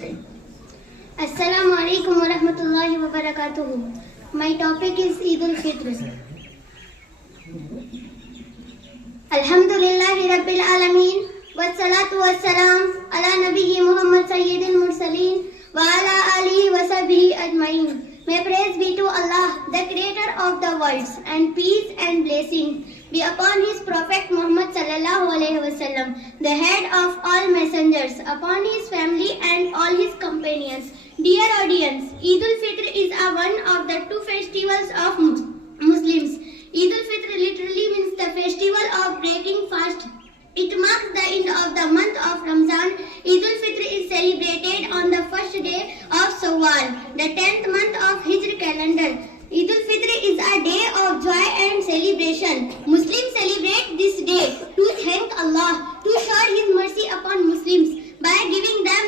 Assalamu alaikum wa rahmatullahi wa barakatuhu. My topic is Eid al-Fitr. Alhamdulillahi Rabbil Alameen. Wassalatu wassalam ala nabiyyi Muhammad Sayyidil Mursaleen wa ala alihi wa sahbihi ajma'in. May praise be to Allah, the creator of the worlds, and peace and blessing be upon his prophet Muhammad sallallahu alaihi wasallam, the head of all messengers, upon his family and all his companions. Dear audience, Eid al-Fitr is one of the two festivals of Muslims. Eid al-Fitr literally means the festival of breaking fast. It marks the end of the month of Ramzan. Eid al-Fitr is celebrated on the first day of Shawwal, the 10th month of Hijri calendar. Eid al-Fitr is a day of joy and celebration. Muslims celebrate this day to thank Allah, to show His mercy upon Muslims by giving them